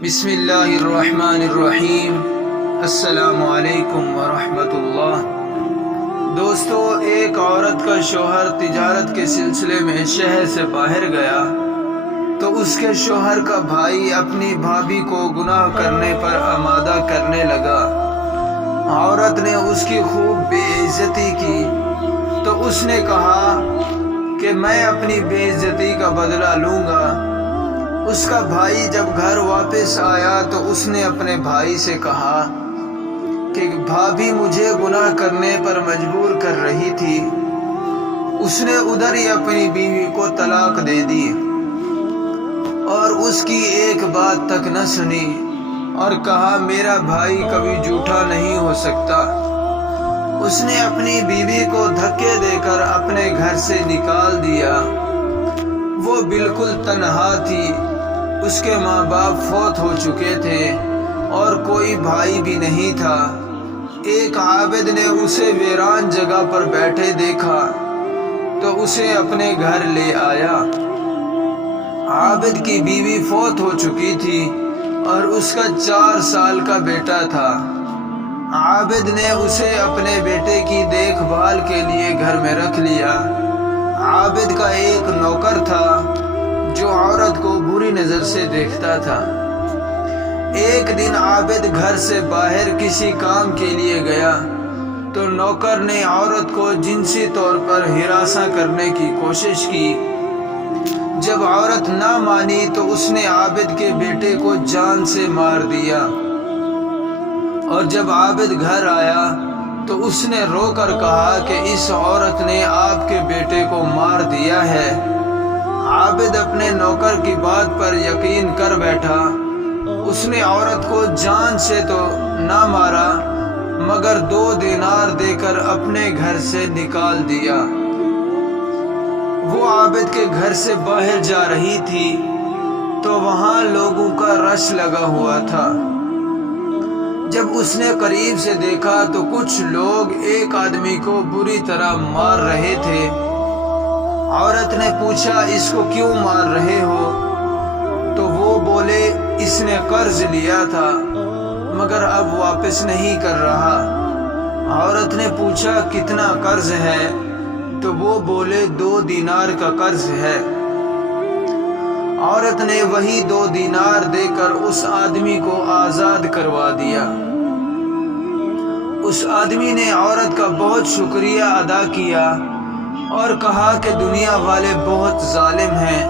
بسم اللہ الرحمن الرحیم۔ السلام علیکم ورحمۃ اللہ۔ دوستو، ایک عورت کا شوہر تجارت کے سلسلے میں شہر سے باہر گیا تو اس کے شوہر کا بھائی اپنی بھابھی کو گناہ کرنے پر آمادہ کرنے لگا۔ عورت نے اس کی خوب بے عزتی کی تو اس نے کہا کہ میں اپنی بے عزتی کا بدلہ لوں گا۔ اس کا بھائی جب گھر واپس آیا تو اس نے اپنے بھائی سے کہا کہ بھابھی مجھے گناہ کرنے پر مجبور کر رہی تھی۔ اس نے ادھر ہی اپنی بیوی کو طلاق دے دی اور اس کی ایک بات تک نہ سنی اور کہا میرا بھائی کبھی جھوٹا نہیں ہو سکتا۔ اس نے اپنی بیوی کو دھکے دے کر اپنے گھر سے نکال دیا۔ وہ بالکل تنہا تھی، اس کے ماں باپ فوت ہو چکے تھے اور کوئی بھائی بھی نہیں تھا۔ ایک عابد نے اسے ویران جگہ پر بیٹھے دیکھا تو اسے اپنے گھر لے آیا۔ عابد کی بیوی فوت ہو چکی تھی اور اس کا 4 سال کا بیٹا تھا۔ عابد نے اسے اپنے بیٹے کی دیکھ بھال کے لیے گھر میں رکھ لیا۔ عابد کا ایک نوکر تھا جو عورت کو بری نظر سے دیکھتا تھا۔ ایک دن عابد گھر سے باہر کسی کام کے لیے گیا تو نوکر نے عورت کو جنسی طور پر ہراساں کرنے کی کوشش کی۔ جب عورت نہ مانی تو اس نے عابد کے بیٹے کو جان سے مار دیا، اور جب عابد گھر آیا تو اس نے رو کر کہا کہ اس عورت نے آپ کے بیٹے کو مار دیا ہے۔ عابد اپنے نوکر کی بات پر یقین کر بیٹھا۔ اس نے عورت کو جان سے تو نہ مارا مگر 2 دینار دے کر اپنے گھر سے نکال دیا۔ وہ عابد کے گھر سے باہر جا رہی تھی تو وہاں لوگوں کا رش لگا ہوا تھا۔ جب اس نے قریب سے دیکھا تو کچھ لوگ ایک آدمی کو بری طرح مار رہے تھے۔ عورت نے پوچھا اس کو کیوں مار رہے ہو؟ تو وہ بولے اس نے قرض لیا تھا مگر اب واپس نہیں کر رہا۔ عورت نے پوچھا کتنا قرض ہے؟ تو وہ بولے 2 دینار کا قرض ہے۔ عورت نے وہی 2 دینار دے کر اس آدمی کو آزاد کروا دیا۔ اس آدمی نے عورت کا بہت شکریہ ادا کیا اور کہا کہ دنیا والے بہت ظالم ہیں۔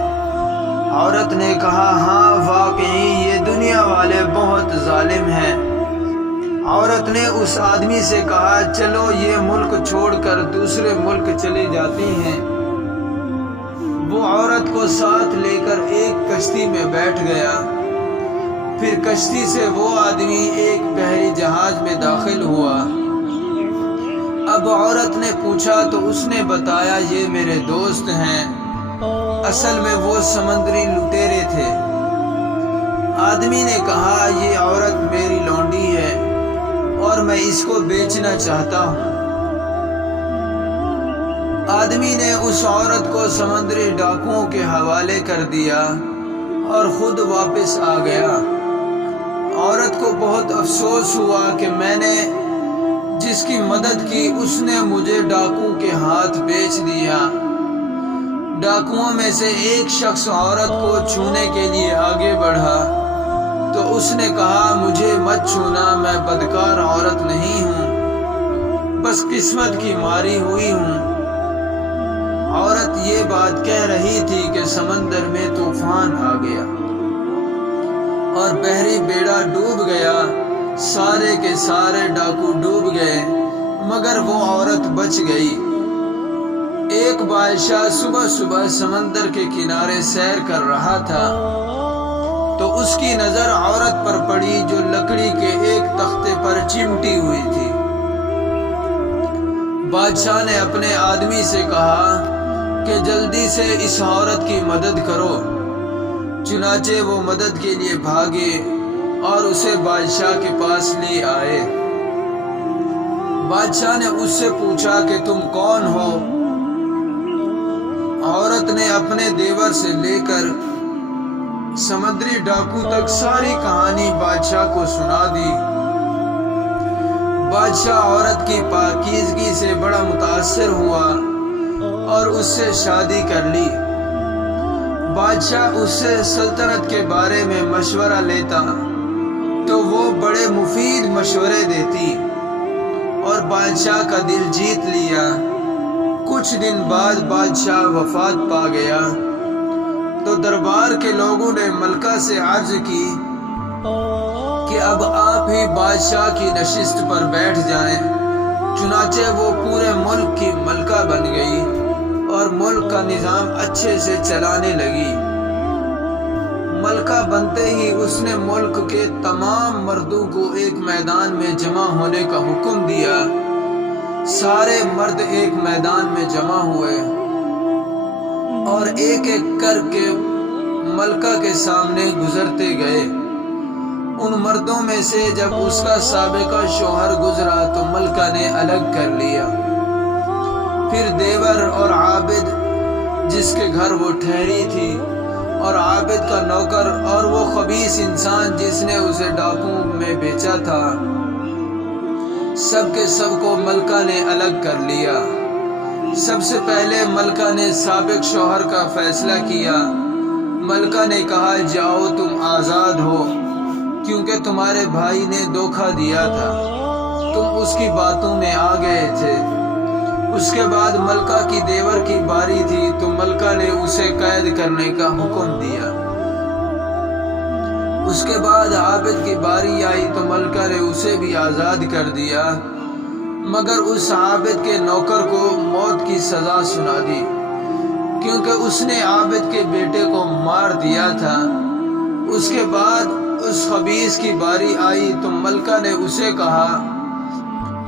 عورت نے کہا ہاں واقعی یہ دنیا والے بہت ظالم ہیں۔ عورت نے اس آدمی سے کہا چلو یہ ملک چھوڑ کر دوسرے ملک چلے جاتے ہیں۔ وہ عورت کو ساتھ لے کر ایک کشتی میں بیٹھ گیا۔ پھر کشتی سے وہ آدمی ایک بحری جہاز میں داخل ہوا۔ اب عورت نے پوچھا تو اس نے بتایا یہ میرے دوست ہیں۔ اصل میں وہ سمندری لٹیرے تھے۔ آدمی نے کہا یہ عورت میری لونڈی ہے اور میں اس کو بیچنا چاہتا ہوں۔ آدمی نے اس عورت کو سمندری ڈاکوؤں کے حوالے کر دیا اور خود واپس آ گیا۔ عورت کو بہت افسوس ہوا کہ میں نے جس کی مدد کی اس نے مجھے ڈاکو کے ہاتھ بیچ دیا۔ ڈاکوؤں میں سے ایک شخص عورت کو چھونے کے لیے آگے بڑھا تو اس نے کہا مجھے مت چھونا، میں بدکار عورت نہیں ہوں، بس قسمت کی ماری ہوئی ہوں۔ عورت یہ بات کہہ رہی تھی کہ سمندر میں طوفان آ گیا اور بحری بیڑا ڈوب گیا۔ سارے کے سارے ڈاکو ڈوب گئے مگر وہ عورت بچ گئی۔ ایک بادشاہ صبح صبح سمندر کے کنارے سیر کر رہا تھا تو اس کی نظر عورت پر پڑی جو لکڑی کے ایک تختے پر چمٹی ہوئی تھی۔ بادشاہ نے اپنے آدمی سے کہا کہ جلدی سے اس عورت کی مدد کرو۔ چنانچہ وہ مدد کے لیے بھاگے اور اسے بادشاہ کے پاس لے آئے۔ بادشاہ نے اس سے پوچھا کہ تم کون ہو؟ عورت نے اپنے دیور سے لے کر سمندری ڈاکو تک ساری کہانی بادشاہ کو سنا دی۔ بادشاہ عورت کی پاکیزگی سے بڑا متاثر ہوا اور اس سے شادی کر لی۔ بادشاہ اس سے سلطنت کے بارے میں مشورہ لیتا تو وہ بڑے مفید مشورے دیتی اور بادشاہ کا دل جیت لیا۔ کچھ دن بعد بادشاہ وفات پا گیا تو دربار کے لوگوں نے ملکہ سے عرض کی کہ اب آپ ہی بادشاہ کی نشست پر بیٹھ جائیں۔ چنانچہ وہ پورے ملک کی ملکہ بن گئی اور ملک کا نظام اچھے سے چلانے لگی۔ ملکہ بنتے ہی اس نے ملک کے تمام مردوں کو ایک میدان میں جمع ہونے کا حکم دیا۔ سارے مرد ایک میدان میں جمع ہوئے اور ایک ایک کر کے ملکہ کے سامنے گزرتے گئے۔ ان مردوں میں سے جب اس کا سابقہ شوہر گزرا تو ملکہ نے الگ کر لیا۔ پھر دیور اور عابد جس کے گھر وہ ٹھہری تھی اور عابد کا نوکر اور وہ خبیث انسان جس نے اسے ڈاکو میں بیچا تھا، سب کے سب کو ملکہ نے الگ کر لیا۔ سب سے پہلے ملکہ نے سابق شوہر کا فیصلہ کیا۔ ملکہ نے کہا جاؤ تم آزاد ہو، کیونکہ تمہارے بھائی نے دھوکہ دیا تھا، تم اس کی باتوں میں آ گئے تھے۔ اس کے بعد ملکہ کی دیور کی باری تھی تو ملکہ نے اسے قید کرنے کا حکم دیا۔ اس کے بعد عابد کی باری آئی تو ملکہ نے اسے بھی آزاد کر دیا، مگر اس عابد کے نوکر کو موت کی سزا سنا دی، کیونکہ اس نے عابد کے بیٹے کو مار دیا تھا۔ اس کے بعد اس خبیث کی باری آئی تو ملکہ نے اسے کہا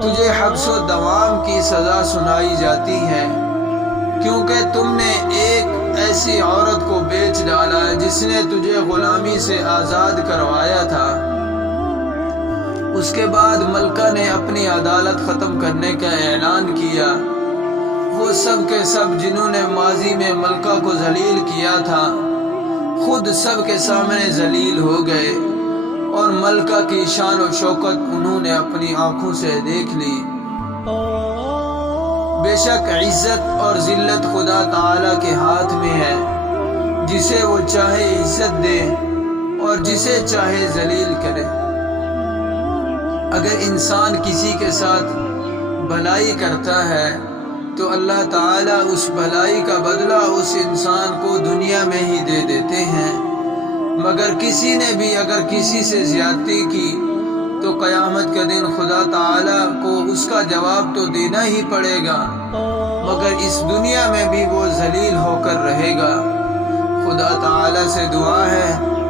تجھے حبس و دوام کی سزا سنائی جاتی ہے، کیونکہ تم نے ایک ایسی عورت کو بیچ ڈالا جس نے تجھے غلامی سے آزاد کروایا تھا۔ اس کے بعد ملکہ نے اپنی عدالت ختم کرنے کا اعلان کیا۔ وہ سب کے سب جنہوں نے ماضی میں ملکہ کو ذلیل کیا تھا خود سب کے سامنے ذلیل ہو گئے اور ملکہ کی شان و شوکت انہوں نے اپنی آنکھوں سے دیکھ لی۔ بے شک عزت اور ذلت خدا تعالی کے ہاتھ میں ہے، جسے وہ چاہے عزت دے اور جسے چاہے ذلیل کرے۔ اگر انسان کسی کے ساتھ بھلائی کرتا ہے تو اللہ تعالیٰ اس بھلائی کا بدلہ اس انسان کو دنیا میں ہی دے دیتے ہیں، مگر کسی نے بھی اگر کسی سے زیادتی کی تو قیامت کے دن خدا تعالیٰ کو اس کا جواب تو دینا ہی پڑے گا، مگر اس دنیا میں بھی وہ ذلیل ہو کر رہے گا۔ خدا تعالیٰ سے دعا ہے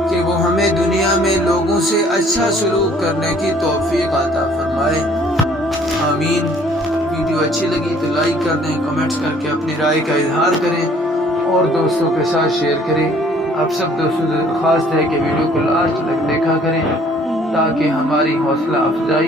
کہ وہ ہمیں دنیا میں لوگوں سے اچھا سلوک کرنے کی توفیق عطا فرمائے، آمین۔ ویڈیو اچھی لگی تو لائک کر دیں، کمنٹس کر کے اپنی رائے کا اظہار کریں اور دوستوں کے ساتھ شیئر کریں۔ آپ سب دوستوں سے درخواست ہے کہ ویڈیو کو لاسٹ تک دیکھا کریں تاکہ ہماری حوصلہ افزائی